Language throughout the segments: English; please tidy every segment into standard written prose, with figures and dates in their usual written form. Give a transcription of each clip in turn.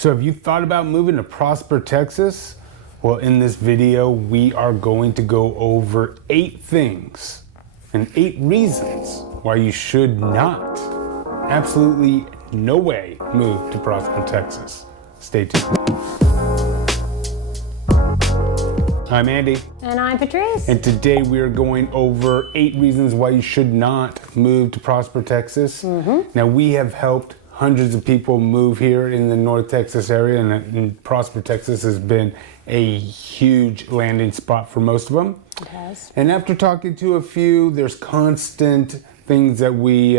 So have you thought about moving to Prosper, Texas? Well, in this video, we are going to go over 8 things and 8 reasons why you should not, absolutely no way, move to Prosper, Texas. Stay tuned. I'm Andy. And I'm Patrice. And today we are going over 8 reasons why you should not move to Prosper, Texas. Now, we have helped hundreds of people move here in the North Texas area, and Prosper, Texas has been a huge landing spot for most of them. It has. And after talking to a few, there's constant things that we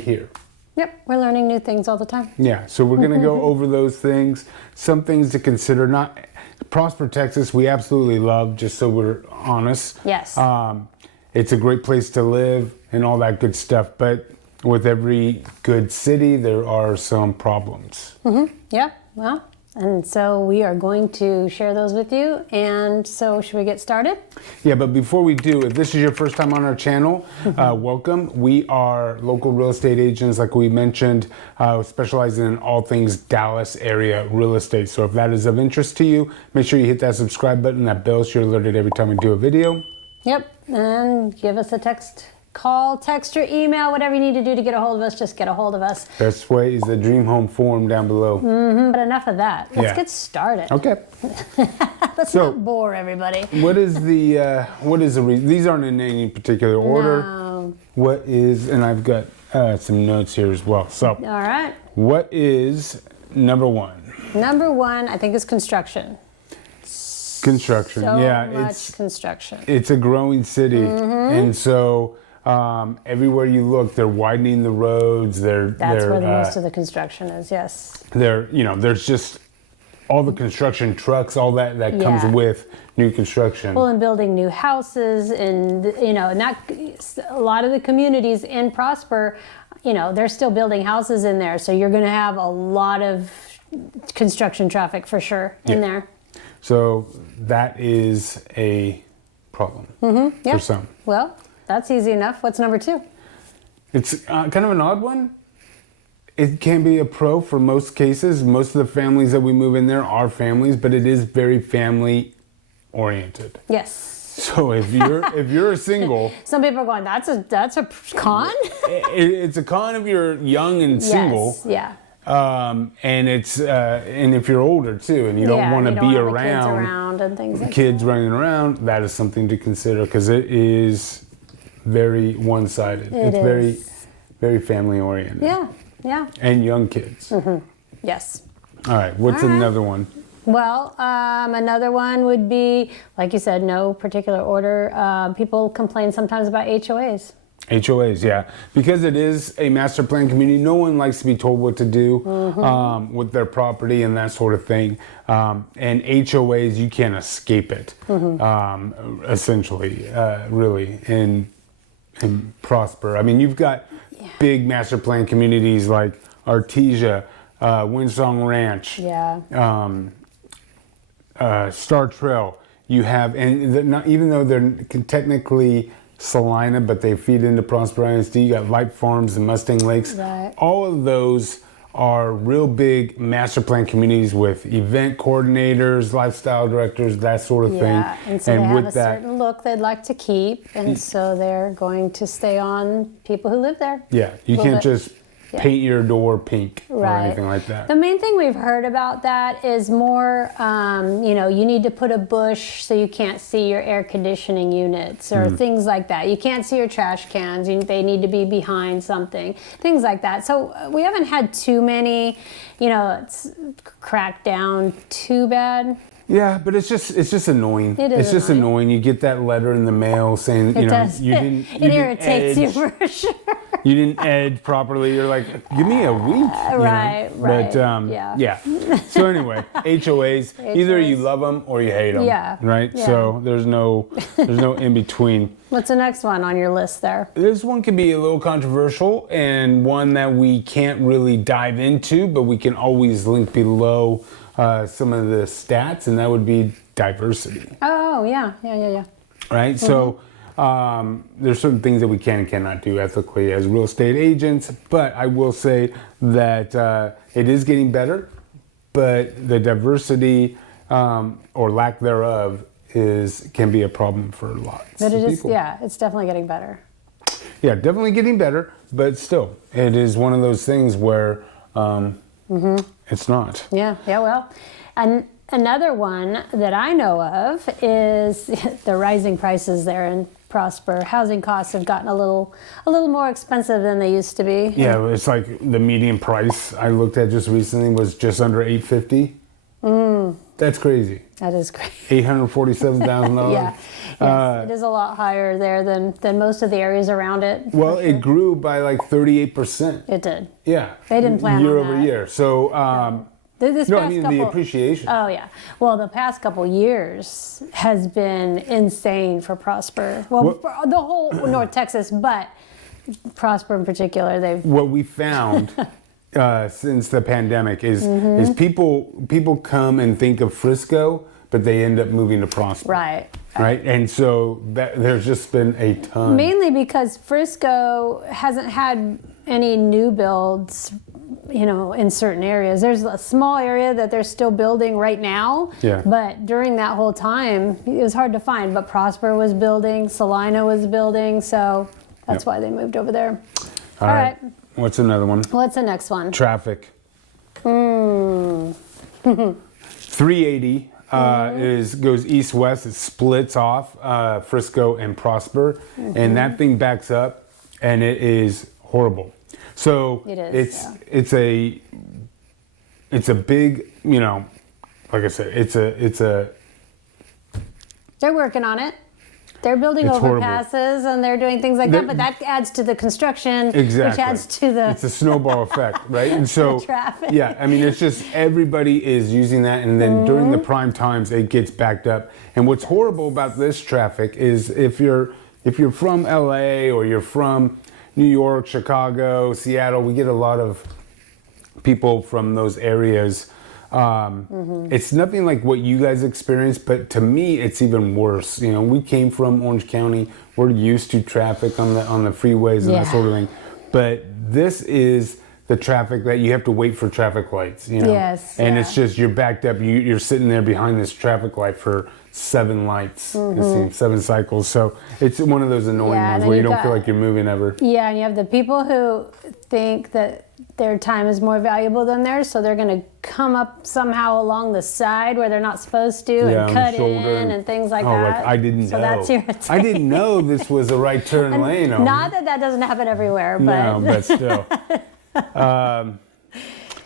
hear. Yep, we're learning new things all the time. Yeah, so we're going to go over those things, some things to consider. Not Prosper, Texas, we absolutely love, just so we're honest. Yes. It's a great place to live and all that good stuff, but with every good city, there are some problems. Yeah, well, and so we are going to share those with you. And so should we get started? Yeah, but before we do, if this is your first time on our channel, welcome. We are local real estate agents, like we mentioned, specializing in all things Dallas area real estate. So if that is of interest to you, make sure you hit that subscribe button, that bell, so you're alerted every time we do a video. Yep, and give us a call, text, or email, whatever you need to do to get a hold of us, just get a hold of us. Best way is the Dream Home Forum down below. But enough of that. Let's get started. Okay. Let's not bore everybody. What is the reason? These aren't in any particular order. No. What is, and I've got some notes here as well. So, All right. what is number 1? Number 1, I think, is construction. Construction. So yeah, much construction. It's a growing city, and so everywhere you look, they're widening the roads. That's where the most of the construction is. Yes. There's just all the construction trucks, all that comes with new construction. Well, and building new houses, and and that a lot of the communities in Prosper, they're still building houses in there, so you're going to have a lot of construction traffic for sure in there. So that is a problem for some. Well, that's easy enough. What's number 2? It's kind of an odd one. It can be a pro for most cases. Most of the families that we move in there are families, but it is very family oriented. Yes. So if you're a single, some people are going, that's a con. It's a con if you're young and single. Yes. Yeah. And it's and if you're older too, and you don't want to be around and things like kids running around, that is something to consider, because it is very one-sided. It's very, very family oriented. Yeah, yeah. And young kids. Yes. All right. What's another one? Well, another one would be, like you said, no particular order. People complain sometimes about HOAs. HOAs, yeah. Because it is a master plan community, no one likes to be told what to do with their property and that sort of thing. And HOAs, you can't escape it, essentially, really, in Prosper. I mean, you've got big master plan communities like Artesia, Windsong Ranch, Star Trail. You have, and even though they're technically Salina, but they feed into Prosper ISD. You got Light Farms and Mustang Lakes. Right. All of those are real big master plan communities with event coordinators, lifestyle directors, that sort of thing. Yeah, and so they have a certain look they'd like to keep, and so they're going to stay on people who live there. Yeah, you can't just paint your door pink or anything like that. The main thing we've heard about that is more, you need to put a bush so you can't see your air conditioning units or things like that. You can't see your trash cans. They need to be behind something, things like that. So we haven't had too many, it's cracked down too bad. Yeah, but it's just annoying. It's just annoying. You get that letter in the mail saying, you didn't it irritates you for sure. You didn't edge properly. You're like, give me a week. Right. But yeah. So anyway, HOAs, either you love them or you hate them. Yeah. Right. Yeah. So there's no in between. What's the next one on your list there? This one can be a little controversial and one that we can't really dive into, but we can always link below some of the stats, and that would be diversity. Oh yeah. Right. So there's certain things that we can and cannot do ethically as real estate agents, but I will say that it is getting better. but the diversity or lack thereof can be a problem for lots But of it is, people. yeah, it's definitely getting better. Yeah, definitely getting better, but still, it is one of those things where it's not. Yeah, well. And another one that I know of is the rising prices there in Prosper. Housing costs have gotten a little more expensive than they used to be. Yeah, it's like the median price I looked at just recently was just under $850. That's crazy. That is great. $847,000. Yeah, yes, it is a lot higher there than most of the areas around it. Well, for sure. it grew by like 38%. It did. Yeah. They didn't plan year on over that. year. So, This no, I past mean couple, the appreciation. Oh yeah. Well, the past couple years has been insane for Prosper. Well, for the whole North Texas, but Prosper in particular, they've. What we found since the pandemic is people come and think of Frisco, but they end up moving to Prosper. Right. And so there's just been a ton. Mainly because Frisco hasn't had any new builds, in certain areas. There's a small area that they're still building right now. Yeah. But during that whole time, it was hard to find. But Prosper was building, Salina was building, so that's why they moved over there. All right. What's another one? What's the next one? Traffic. 380 goes east-west. It splits off Frisco and Prosper, and that thing backs up, and it is horrible. So It is, it's a big, like I said, it's a. They're working on it. They're building It's horrible. overpasses and they're doing things like that, but that adds to the construction, Exactly. which adds to the. It's a snowball effect, right? And so, The traffic. yeah, I mean, it's just everybody is using that, and then during the prime times, it gets backed up. And what's horrible about this traffic is if you're from LA or you're from New York, Chicago, Seattle, we get a lot of people from those areas. It's nothing like what you guys experience, but to me, it's even worse. We came from Orange County. We're used to traffic on the freeways and that sort of thing. But this is the traffic that you have to wait for traffic lights. Yes, and yeah. it's just you're backed up. You're sitting there behind this traffic light for 7 lights. It seems 7 cycles. So it's one of those annoying Yeah, and ones then where you you don't feel got- like you're moving ever. Yeah, and you have the people who think that their time is more valuable than theirs, so they're going to come up somehow along the side where they're not supposed to Yeah, on and the cut shoulder in and things like oh, that. like I didn't so know. that's irritating. I didn't know this was a right turn lane. Not that doesn't happen everywhere, but No, but still.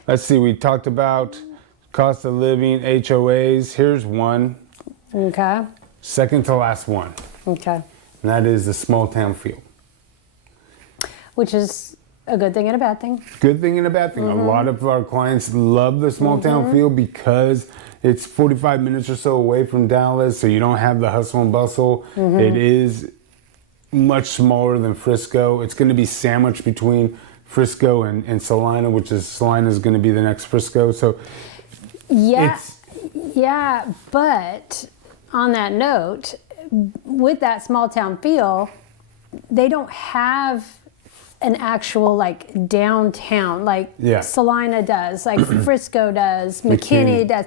Let's see, we talked about cost of living, HOAs. Here's one, okay, second to last one, okay, and that is the small town feel. which is a good thing and a bad thing. Good thing and a bad thing. A lot of our clients love the small town feel because it's 45 minutes or so away from Dallas, so you don't have the hustle and bustle. It is much smaller than Frisco. It's going to be sandwiched between Frisco and Salina, which is Salina is going to be the next Frisco. So Yeah, it's yeah, but on that note, with that small town feel, they don't have an actual like downtown like Salina does, like Frisco does, McKinney does,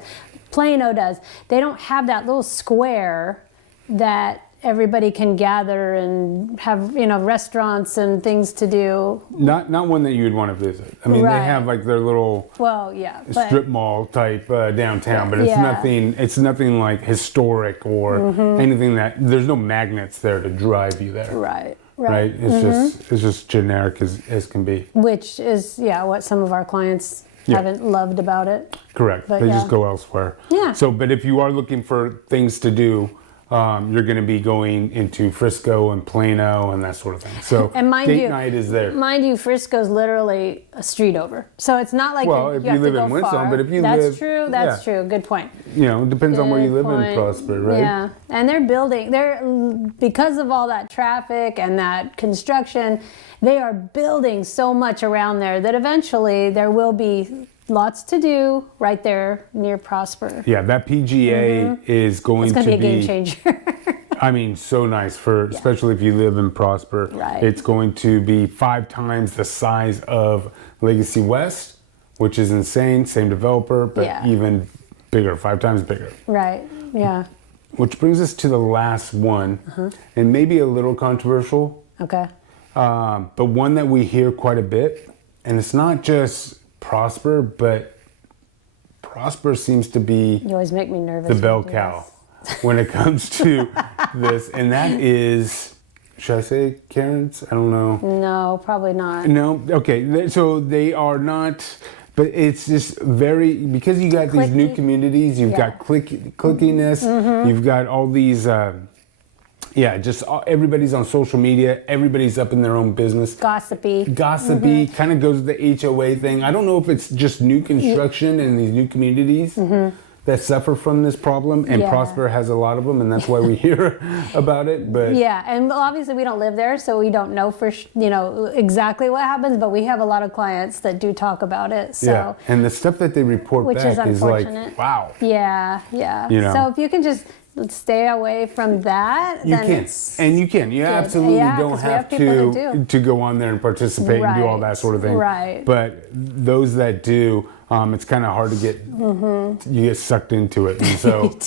Plano does. They don't have that little square that everybody can gather and have, restaurants and things to do. not one that you would want to visit. I mean, Right. they have like their little Well, yeah, but strip mall type downtown, but it's Yeah. nothing. It's nothing like historic or anything that. There's no magnets there to drive you there. right. Right. It's just generic as can be. Which is what some of our clients haven't loved about it. Correct. But They just yeah. go elsewhere. Yeah. So, but if you are looking for things to do, you're going to be going into Frisco and Plano and that sort of thing. So, And mind date you, night is there. Mind you, Frisco's literally a street over, so it's not like Well, you if have you to live go in Winston, far. but if you that's live- true. That's yeah. true. Good point. It depends on where you Good live in point. Prosper, right? Yeah, and they're building. Because of all that traffic and that construction, they are building so much around there that eventually there will be lots to do right there near Prosper. Yeah, that PGA is going It's going to to be a game changer. I mean, so nice especially if you live in Prosper. Right. It's going to be 5 times the size of Legacy West, which is insane. Same developer, but even bigger, 5 times bigger. Right. Yeah. Which brings us to the last one, and maybe a little controversial. Okay. But one that we hear quite a bit, and it's not just Prosper, but Prosper seems to be You always make me nervous. the bell cow when it comes to this, and that is, should I say Karen's? I don't know. No, probably not. No? Okay, so they are not, but it's just very, because you got these new communities, you've got clickiness, you've got all these, everybody's on social media, everybody's up in their own business. Gossipy. Kind of goes to the HOA thing. I don't know if it's just new construction in these new communities that suffer from this problem, and Prosper has a lot of them, and that's why we hear about it. But and obviously we don't live there, so we don't know for exactly what happens. But we have a lot of clients that do talk about it. So and the stuff that they report back is like, wow. Yeah. So if you can just stay away from that, you can. You absolutely don't have to go on there and participate and do all that sort of thing. Right. But those that do, it's kind of hard to get, you get sucked into it. And so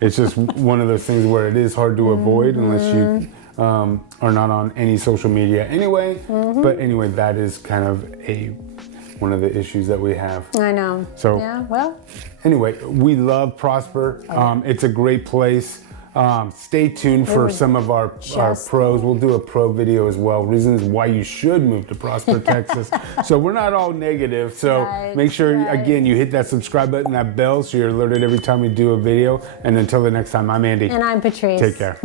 it's just one of those things where it is hard to avoid unless you are not on any social media anyway. But anyway, that is kind of one of the issues that we have. I know. So anyway, we love Prosper. It's a great place. Stay tuned for some of our pros. We'll do a pro video as well. Reasons why you should move to Prosper, Texas. So we're not all negative. So make sure, again, you hit that subscribe button, that bell, so you're alerted every time we do a video. And until the next time, I'm Andy. And I'm Patrice. Take care.